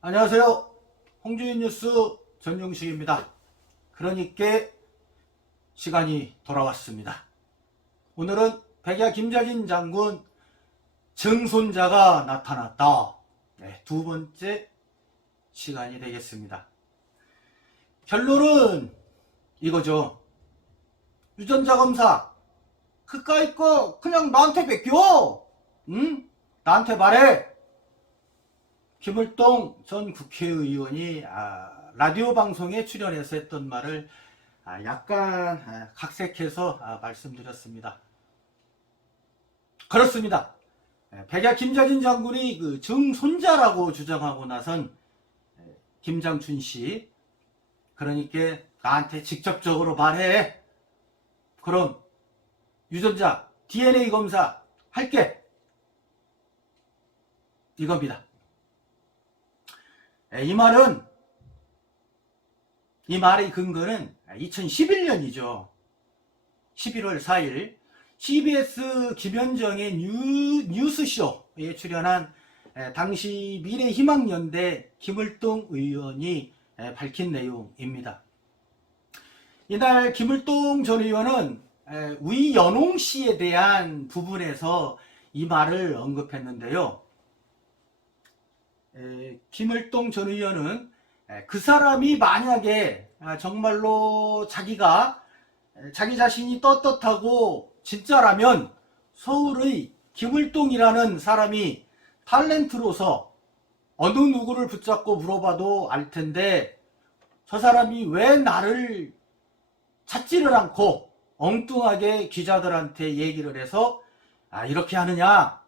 안녕하세요. 홍주인 뉴스 전용식입니다. 그러니까 시간이 돌아왔습니다. 오늘은 백야 김자진 장군 증손자가 나타났다. 네, 두 번째 시간이 되겠습니다. 결론은 이거죠. 유전자 검사 그까이 거 그냥 나한테 맡겨. 응? 나한테 말해. 김을동 전 국회의원이 라디오 방송에 출연해서 했던 말을 약간 각색해서 말씀드렸습니다. 그렇습니다. 백야 김자진 장군이 그 증손자라고 주장하고 나선 김장춘 씨, 그러니까 나한테 직접적으로 말해. 그럼 유전자 DNA 검사 할게. 이겁니다. 이 말의 근거는 2011년이죠. 11월 4일 CBS 김현정의 뉴스쇼에 출연한 당시 미래희망연대 김을동 의원이 밝힌 내용입니다. 이날 김을동 전 의원은 위연홍 씨에 대한 부분에서 이 말을 언급했는데요. 김을동 전 의원은 그 사람이 만약에 정말로 자기 자신이 떳떳하고 진짜라면 서울의 김을동이라는 사람이 탤런트로서 어느 누구를 붙잡고 물어봐도 알 텐데 저 사람이 왜 나를 찾지를 않고 엉뚱하게 기자들한테 얘기를 해서 이렇게 하느냐.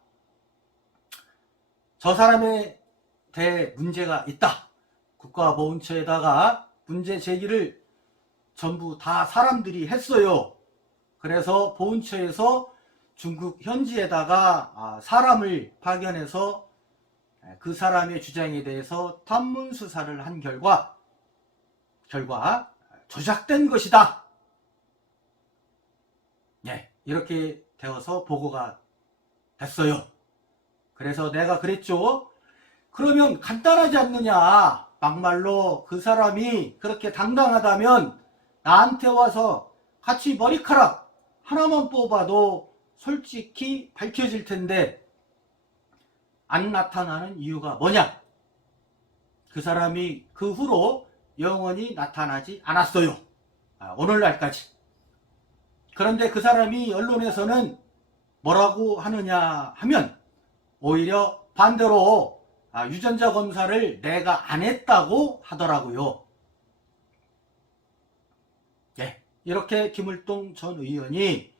저 사람에 대해 문제가 있다. 국가보훈처에다가 문제 제기를 전부 다 사람들이 했어요. 그래서 보훈처에서 중국 현지에다가 사람을 파견해서 그 사람의 주장에 대해서 탐문 수사를 한 결과 조작된 것이다. 이렇게 되어서 보고가 됐어요. 그래서 내가 그랬죠. 그러면 간단하지 않느냐. 막말로 그 사람이 그렇게 당당하다면 나한테 와서 같이 머리카락 하나만 뽑아도 솔직히 밝혀질 텐데 안 나타나는 이유가 뭐냐. 그 사람이 그 후로 영원히 나타나지 않았어요. 오늘날까지. 그런데 그 사람이 언론에서는 뭐라고 하느냐 하면 오히려 반대로 유전자 검사를 내가 안 했다고 하더라고요. 이렇게 김을동 전 의원이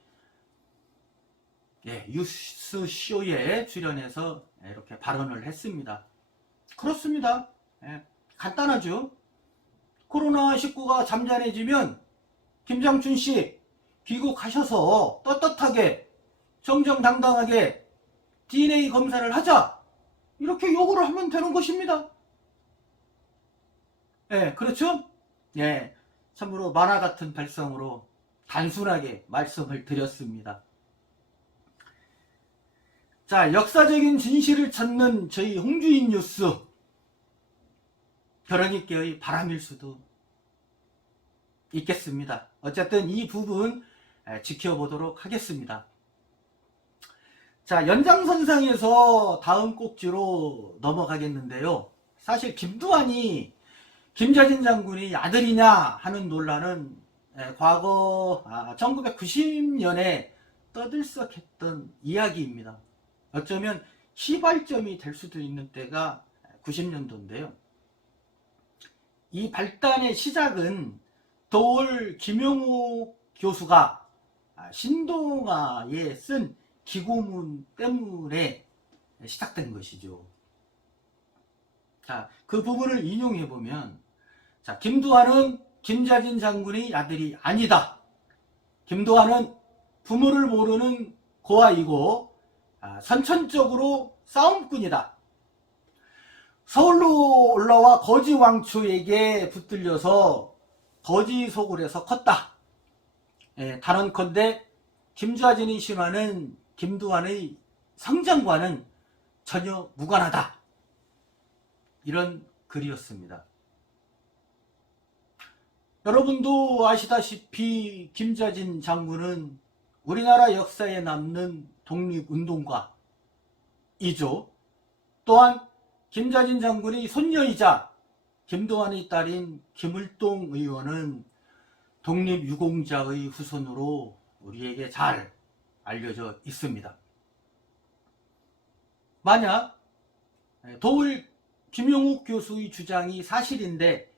뉴스쇼에 출연해서 이렇게 발언을 했습니다. 그렇습니다. 간단하죠. 코로나19가 잠잠해지면 김장춘 씨 귀국하셔서 떳떳하게 정정당당하게 DNA 검사를 하자. 이렇게 요구를 하면 되는 것입니다. 그렇죠? 참으로 만화 같은 발성으로 단순하게 말씀을 드렸습니다. 자, 역사적인 진실을 찾는 저희 홍주인 뉴스. 그러니까의 바람일 수도 있겠습니다. 어쨌든 이 부분 지켜보도록 하겠습니다. 자, 연장선상에서 다음 꼭지로 넘어가겠는데요. 사실 김두한이 김자진 장군이 아들이냐 하는 논란은 과거 1990년에 떠들썩했던 이야기입니다. 어쩌면 시발점이 될 수도 있는 때가 90년도인데요. 이 발단의 시작은 도올 김용욱 교수가 신동아에 쓴 기고문 때문에 시작된 것이죠. 자, 그 부분을 인용해보면, 자, 김두한은 김자진 장군의 아들이 아니다. 김두한은 부모를 모르는 고아이고 선천적으로 싸움꾼이다. 서울로 올라와 거지 왕초에게 붙들려서 거지 소굴에서 컸다. 단언컨대 김자진이 심하는 김두한의 성장과는 전혀 무관하다. 이런 글이었습니다. 여러분도 아시다시피 김자진 장군은 우리나라 역사에 남는 독립운동가이죠. 또한 김자진 장군의 손녀이자 김도환의 딸인 김을동 의원은 독립유공자의 후손으로 우리에게 잘 알려져 있습니다. 만약 도울 김용욱 교수의 주장이 사실인데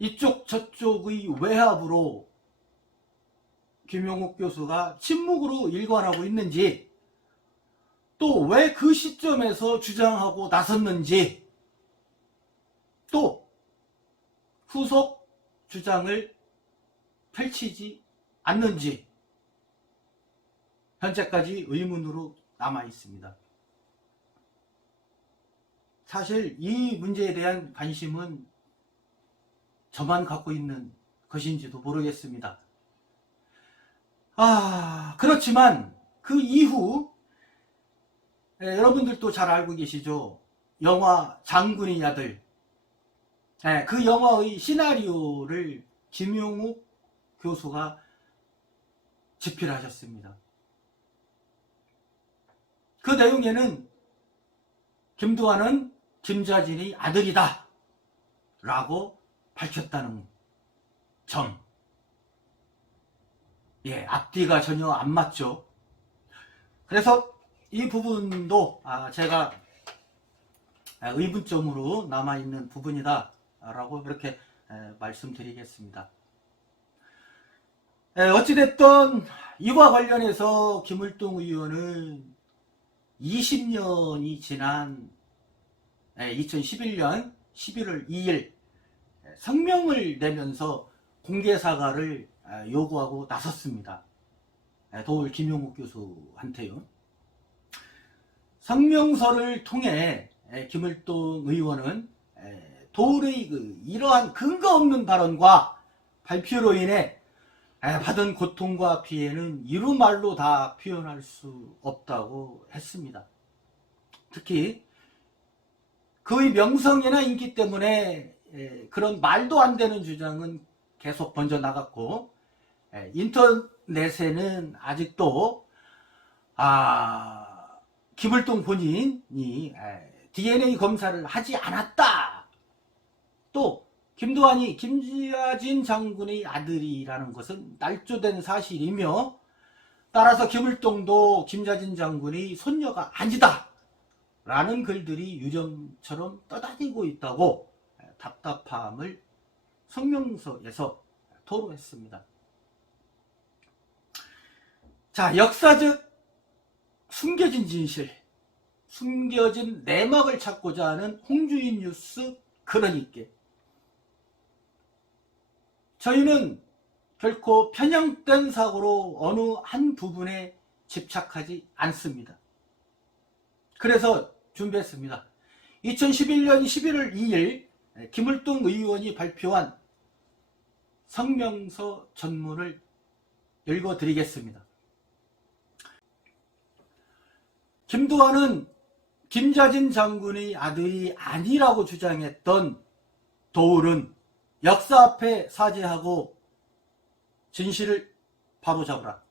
이쪽 저쪽의 외압으로 김용욱 교수가 침묵으로 일관하고 있는지, 또 왜 그 시점에서 주장하고 나섰는지, 또 후속 주장을 펼치지 않는지 현재까지 의문으로 남아 있습니다. 사실 이 문제에 대한 관심은 저만 갖고 있는 것인지도 모르겠습니다. 그렇지만 그 이후 여러분들도 잘 알고 계시죠? 영화 장군의 아들, 그 영화의 시나리오를 김용욱 교수가 집필하셨습니다. 그 내용에는 김도환은 김자진의 아들이다 라고 밝혔다는 점, 앞뒤가 전혀 안 맞죠. 그래서 이 부분도 제가 의문점으로 남아있는 부분이다 라고 이렇게 말씀드리겠습니다. 어찌됐든 이와 관련해서 김을동 의원은 20년이 지난 2011년 11월 2일 성명을 내면서 공개 사과를 요구하고 나섰습니다. 도울 김용욱 교수한테요. 성명서를 통해 김을동 의원은 도울의 이러한 근거 없는 발언과 발표로 인해 받은 고통과 피해는 이루 말로 다 표현할 수 없다고 했습니다. 특히 그의 명성이나 인기 때문에 그런 말도 안 되는 주장은 계속 번져나갔고, 인터넷에는 아직도 김을동 본인이 DNA 검사를 하지 않았다, 또 김도환이 김자진 장군의 아들이라는 것은 날조된 사실이며, 따라서 김을동도 김자진 장군의 손녀가 아니다 라는 글들이 유령처럼 떠다니고 있다고 답답함을 성명서에서 토로했습니다. 자, 역사적 숨겨진 진실, 숨겨진 내막을 찾고자 하는 홍주인 뉴스 그러니께 저희는 결코 편향된 사고로 어느 한 부분에 집착하지 않습니다. 그래서 준비했습니다. 2011년 11월 2일 김을동 의원이 발표한 성명서 전문을 읽어드리겠습니다. 김도환은 김자진 장군의 아들이 아니라고 주장했던 도울은 역사 앞에 사죄하고 진실을 바로잡으라.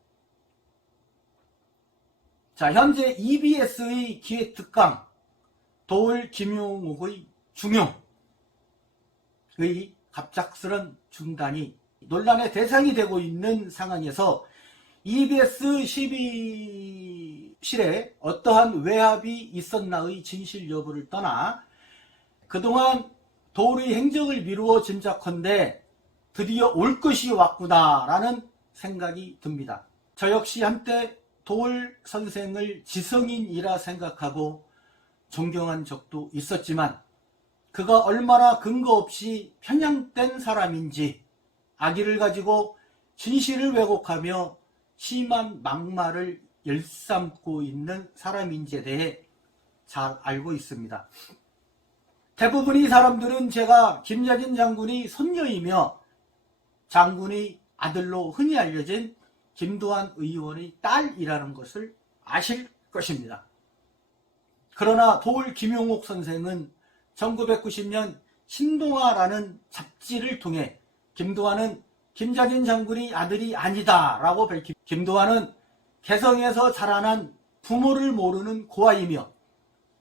자, 현재 EBS의 기획특강 도울 김용욱의 중용의 갑작스런 중단이 논란의 대상이 되고 있는 상황에서 EBS 12실에 어떠한 외압이 있었나의 진실 여부를 떠나 그동안 도울의 행적을 미루어 짐작컨대 드디어 올 것이 왔구나 라는 생각이 듭니다. 저 역시 한때 도울 선생을 지성인이라 생각하고 존경한 적도 있었지만 그가 얼마나 근거 없이 편향된 사람인지, 악의를 가지고 진실을 왜곡하며 심한 막말을 일삼고 있는 사람인지에 대해 잘 알고 있습니다. 대부분의 사람들은 제가 김자진 장군의 손녀이며 장군의 아들로 흔히 알려진 김도환 의원의 딸이라는 것을 아실 것입니다. 그러나 도울 김용욱 선생은 1990년 신동아라는 잡지를 통해 김두한은 김자진 장군의 아들이 아니다 라고 밝힙니다. 김두한은 개성에서 자라난 부모를 모르는 고아이며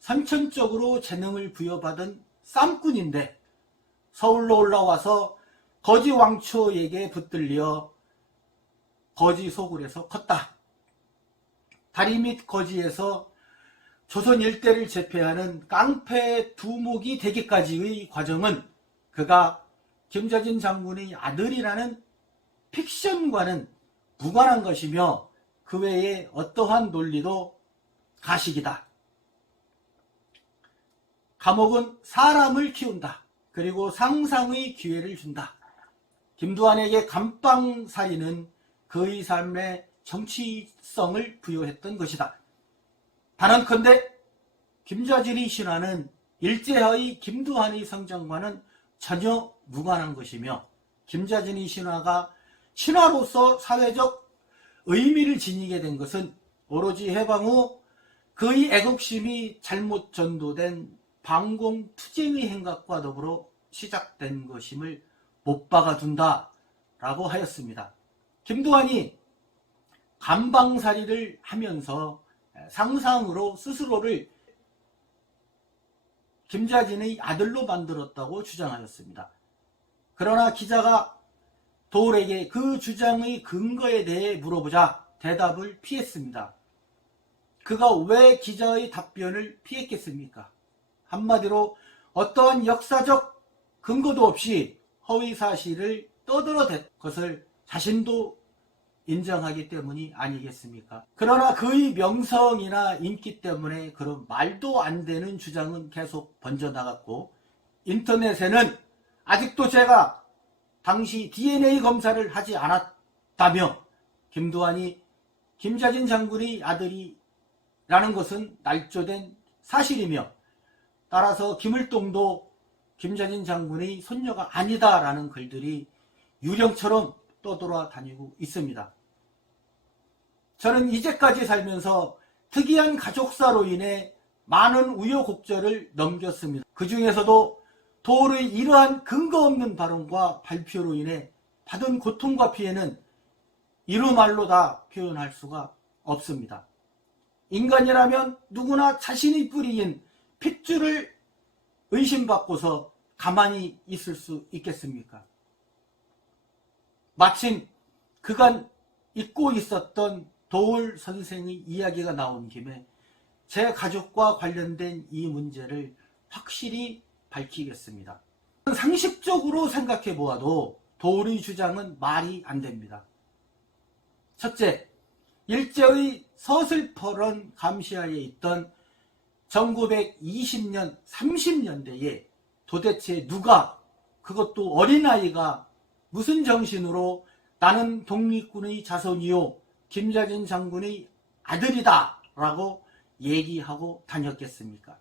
선천적으로 재능을 부여받은 쌈꾼인데 서울로 올라와서 거지 왕초에게 붙들려 거지 소굴에서 컸다. 다리 밑 거지에서 조선 일대를 제패하는 깡패 두목이 되기까지의 과정은 그가 김자진 장군의 아들이라는 픽션과는 무관한 것이며 그 외에 어떠한 논리도 가식이다. 감옥은 사람을 키운다. 그리고 상상의 기회를 준다. 김두한에게 감방살이는 그의 삶에 정치성을 부여했던 것이다. 단언컨대 김자진의 신화는 일제하의 김두한의 성장과는 전혀 무관한 것이며 김자진의 신화가 신화로서 사회적 의미를 지니게 된 것은 오로지 해방 후 그의 애국심이 잘못 전도된 방공투쟁의 행각과 더불어 시작된 것임을 못 박아둔다 라고 하였습니다. 김두한이 감방살이를 하면서 상상으로 스스로를 김자진의 아들로 만들었다고 주장하였습니다. 그러나 기자가 도울에게 그 주장의 근거에 대해 물어보자 대답을 피했습니다. 그가 왜 기자의 답변을 피했겠습니까? 한마디로 어떠한 역사적 근거도 없이 허위사실을 떠들어댄 것을 자신도 인정하기 때문이 아니겠습니까? 그러나 그의 명성이나 인기 때문에 그런 말도 안 되는 주장은 계속 번져나갔고 인터넷에는 아직도 제가 당시 DNA 검사를 하지 않았다며 김두한이 김자진 장군의 아들이라는 것은 날조된 사실이며 따라서 김을동도 김자진 장군의 손녀가 아니다라는 글들이 유령처럼 떠돌아다니고 있습니다. 저는 이제까지 살면서 특이한 가족사로 인해 많은 우여곡절을 넘겼습니다. 그 중에서도 도울의 이러한 근거 없는 발언과 발표로 인해 받은 고통과 피해는 이루말로 다 표현할 수가 없습니다. 인간이라면 누구나 자신의 뿌리인 핏줄을 의심받고서 가만히 있을 수 있겠습니까? 마침 그간 잊고 있었던 도울 선생의 이야기가 나온 김에 제 가족과 관련된 이 문제를 확실히 밝히겠습니다. 상식적으로 생각해 보아도 도울의 주장은 말이 안 됩니다. 첫째, 일제의 서슬퍼런 감시하에 있던 1920년, 30년대에 도대체 누가, 그것도 어린아이가 무슨 정신으로 나는 독립군의 자손이요 김자진 장군의 아들이다 라고 얘기하고 다녔겠습니까?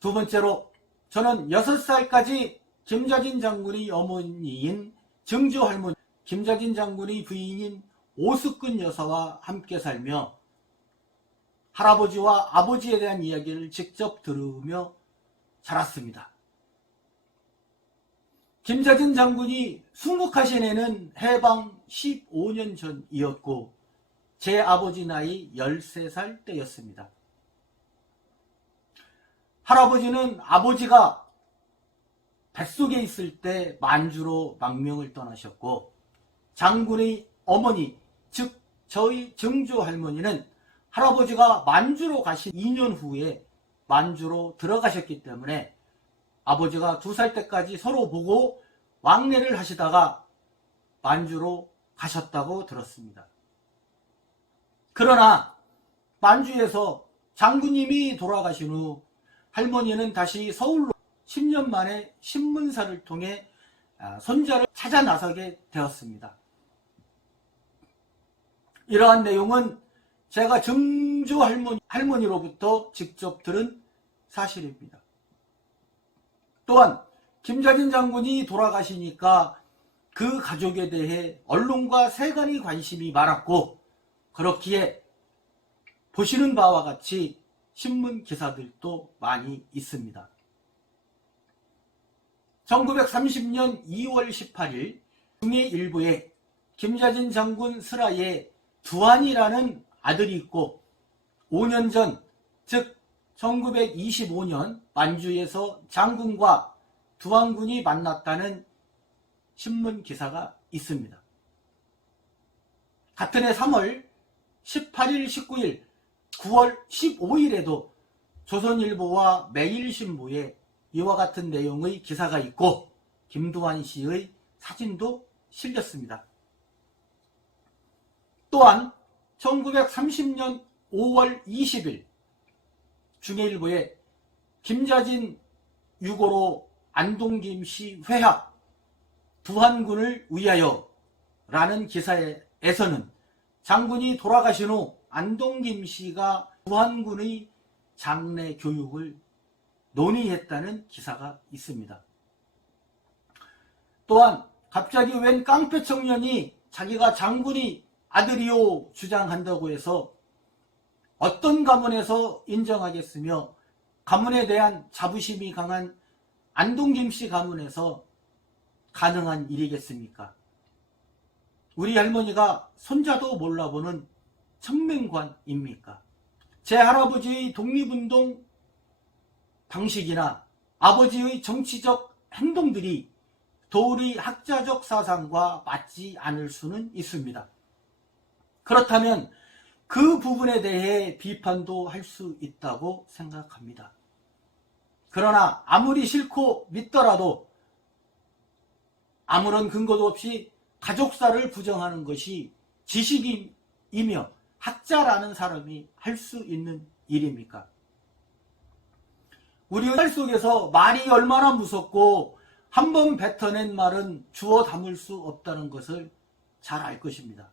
두 번째로 저는 6살까지 김자진 장군의 어머니인 증조 할머니, 김자진 장군의 부인인 오숙근 여사와 함께 살며 할아버지와 아버지에 대한 이야기를 직접 들으며 자랐습니다. 김자진 장군이 순국하신 해는 해방 15년 전이었고 제 아버지 나이 13살 때였습니다. 할아버지는 아버지가 뱃속에 있을 때 만주로 망명을 떠나셨고 장군의 어머니, 즉 저희 증조 할머니는 할아버지가 만주로 가신 2년 후에 만주로 들어가셨기 때문에 아버지가 2살 때까지 서로 보고 왕래를 하시다가 만주로 가셨다고 들었습니다. 그러나 만주에서 장군님이 돌아가신 후 할머니는 다시 서울로 10년 만에 신문사를 통해 손자를 찾아 나서게 되었습니다. 이러한 내용은 제가 증조 할머니로부터 직접 들은 사실입니다. 또한 김자진 장군이 돌아가시니까 그 가족에 대해 언론과 세간의 관심이 많았고 그렇기에 보시는 바와 같이 신문 기사들도 많이 있습니다. 1930년 2월 18일 중해일보에 김자진 장군 슬하에 두한이라는 아들이 있고 5년 전, 즉 1925년 만주에서 장군과 두한군이 만났다는 신문 기사가 있습니다. 같은 해 3월 18일, 19일, 9월 15일에도 조선일보와 매일신보에 이와 같은 내용의 기사가 있고 김두한 씨의 사진도 실렸습니다. 또한 1930년 5월 20일 중해일보에 김자진 유고로 안동김씨 회합 두한군을 위하여 라는 기사에서는 장군이 돌아가신 후 안동김씨가 두한군의 장례 교육을 논의했다는 기사가 있습니다. 또한 갑자기 웬 깡패 청년이 자기가 장군이 아들이요 주장한다고 해서 어떤 가문에서 인정하겠으며 가문에 대한 자부심이 강한 안동김씨 가문에서 가능한 일이겠습니까? 우리 할머니가 손자도 몰라보는 천명관입니까? 제 할아버지의 독립운동 방식이나 아버지의 정치적 행동들이 도리 학자적 사상과 맞지 않을 수는 있습니다. 그렇다면 그 부분에 대해 비판도 할 수 있다고 생각합니다. 그러나 아무리 싫고 믿더라도 아무런 근거도 없이 가족사를 부정하는 것이 지식인이며 학자라는 사람이 할 수 있는 일입니까? 우리 말 속에서 말이 얼마나 무섭고 한번 뱉어낸 말은 주워 담을 수 없다는 것을 잘 알 것입니다.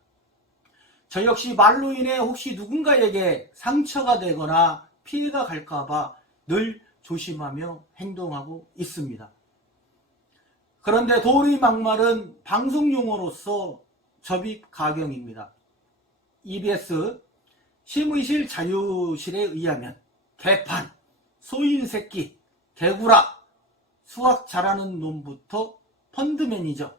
저 역시 말로 인해 혹시 누군가에게 상처가 되거나 피해가 갈까봐 늘 조심하며 행동하고 있습니다. 그런데 도리 막말은 방송용어로서 접입가경입니다. EBS 심의실 자유실에 의하면 개판, 소인새끼, 개구라, 수학 잘하는 놈부터 펀드 매니저,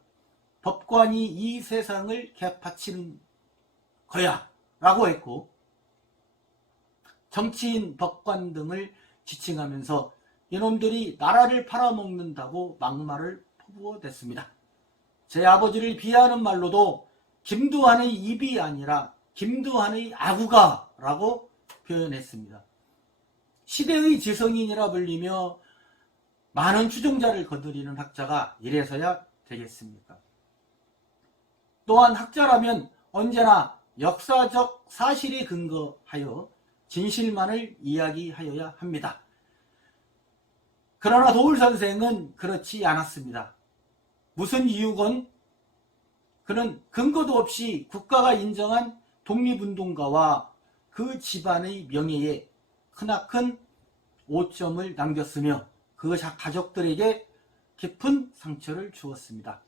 법관이 이 세상을 개파치는 거야 라고 했고 정치인, 법관 등을 지칭하면서 이놈들이 나라를 팔아먹는다고 막말을 퍼부어댔습니다. 제 아버지를 비하하는 말로도 김두한의 입이 아니라 김두한의 아구가 라고 표현했습니다. 시대의 지성인이라 불리며 많은 추종자를 거느리는 학자가 이래서야 되겠습니까? 또한 학자라면 언제나 역사적 사실에 근거하여 진실만을 이야기하여야 합니다. 그러나 도울 선생은 그렇지 않았습니다. 무슨 이유건 그는 근거도 없이 국가가 인정한 독립운동가와 그 집안의 명예에 크나큰 오점을 남겼으며 그 가족들에게 깊은 상처를 주었습니다.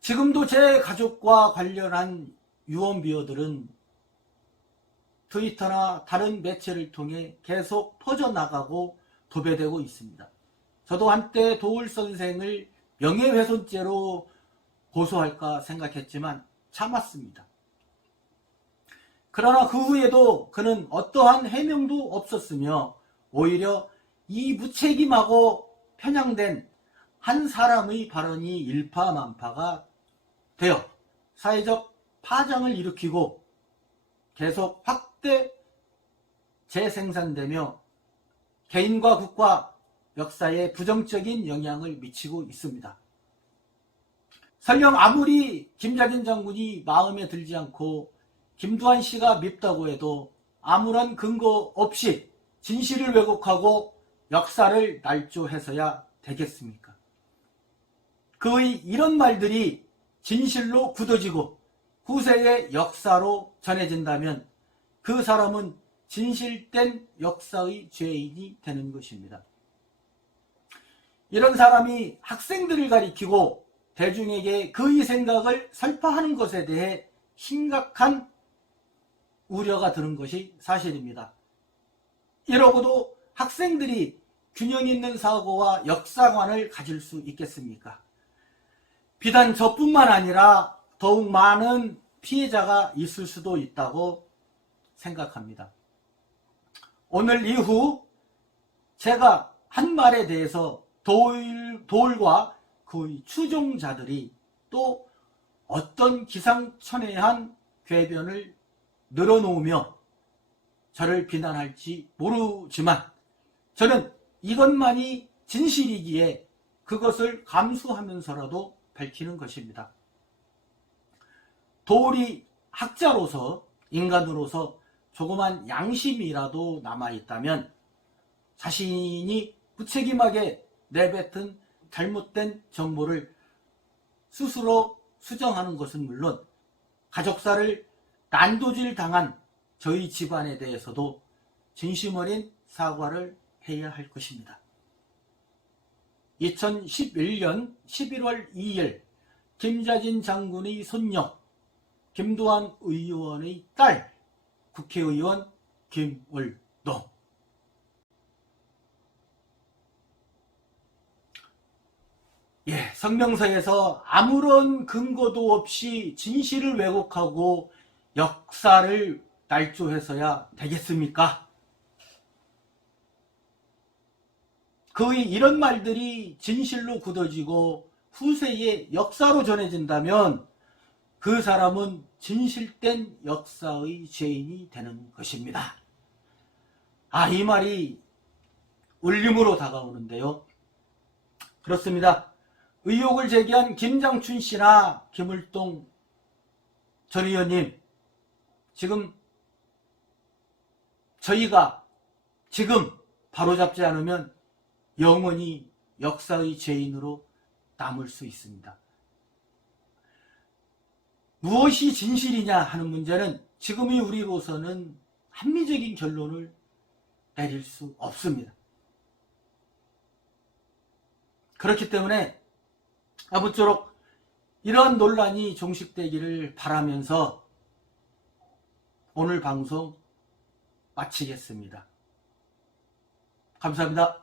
지금도 제 가족과 관련한 유언비어들은 트위터나 다른 매체를 통해 계속 퍼져나가고 도배되고 있습니다. 저도 한때 도울 선생을 명예훼손죄로 고소할까 생각했지만 참았습니다. 그러나 그 후에도 그는 어떠한 해명도 없었으며 오히려 이 무책임하고 편향된 한 사람의 발언이 일파만파가 되어 사회적 파장을 일으키고 계속 확대 재생산되며 개인과 국가 역사에 부정적인 영향을 미치고 있습니다. 설령 아무리 김자진 장군이 마음에 들지 않고 김두한 씨가 밉다고 해도 아무런 근거 없이 진실을 왜곡하고 역사를 날조해서야 되겠습니까? 그의 이런 말들이 진실로 굳어지고 후세의 역사로 전해진다면 그 사람은 진실된 역사의 죄인이 되는 것입니다. 이런 사람이 학생들을 가리키고 대중에게 그의 생각을 설파하는 것에 대해 심각한 우려가 드는 것이 사실입니다. 이러고도 학생들이 균형 있는 사고와 역사관을 가질 수 있겠습니까? 비단 저뿐만 아니라 더욱 많은 피해자가 있을 수도 있다고 생각합니다. 오늘 이후 제가 한 말에 대해서 도울과 그의 추종자들이 또 어떤 기상천외한 궤변을 늘어놓으며 저를 비난할지 모르지만 저는 이것만이 진실이기에 그것을 감수하면서라도 밝히는 것입니다. 도울이 학자로서 인간으로서 조그만 양심이라도 남아있다면 자신이 무책임하게 내뱉은 잘못된 정보를 스스로 수정하는 것은 물론 가족사를 난도질 당한 저희 집안에 대해서도 진심 어린 사과를 해야 할 것입니다. 2011년 11월 2일 김자진 장군의 손녀 김두한 의원의 딸 국회의원 김월동. 성명서에서 아무런 근거도 없이 진실을 왜곡하고 역사를 날조해서야 되겠습니까? 그의 이런 말들이 진실로 굳어지고 후세의 역사로 전해진다면 그 사람은 진실된 역사의 죄인이 되는 것입니다. 이 말이 울림으로 다가오는데요. 그렇습니다. 의혹을 제기한 김장춘 씨나 김을동 전 의원님, 지금 저희가 지금 바로잡지 않으면 영원히 역사의 죄인으로 남을 수 있습니다. 무엇이 진실이냐 하는 문제는 지금의 우리로서는 합리적인 결론을 내릴 수 없습니다. 그렇기 때문에 아무쪼록 이러한 논란이 종식되기를 바라면서 오늘 방송 마치겠습니다. 감사합니다.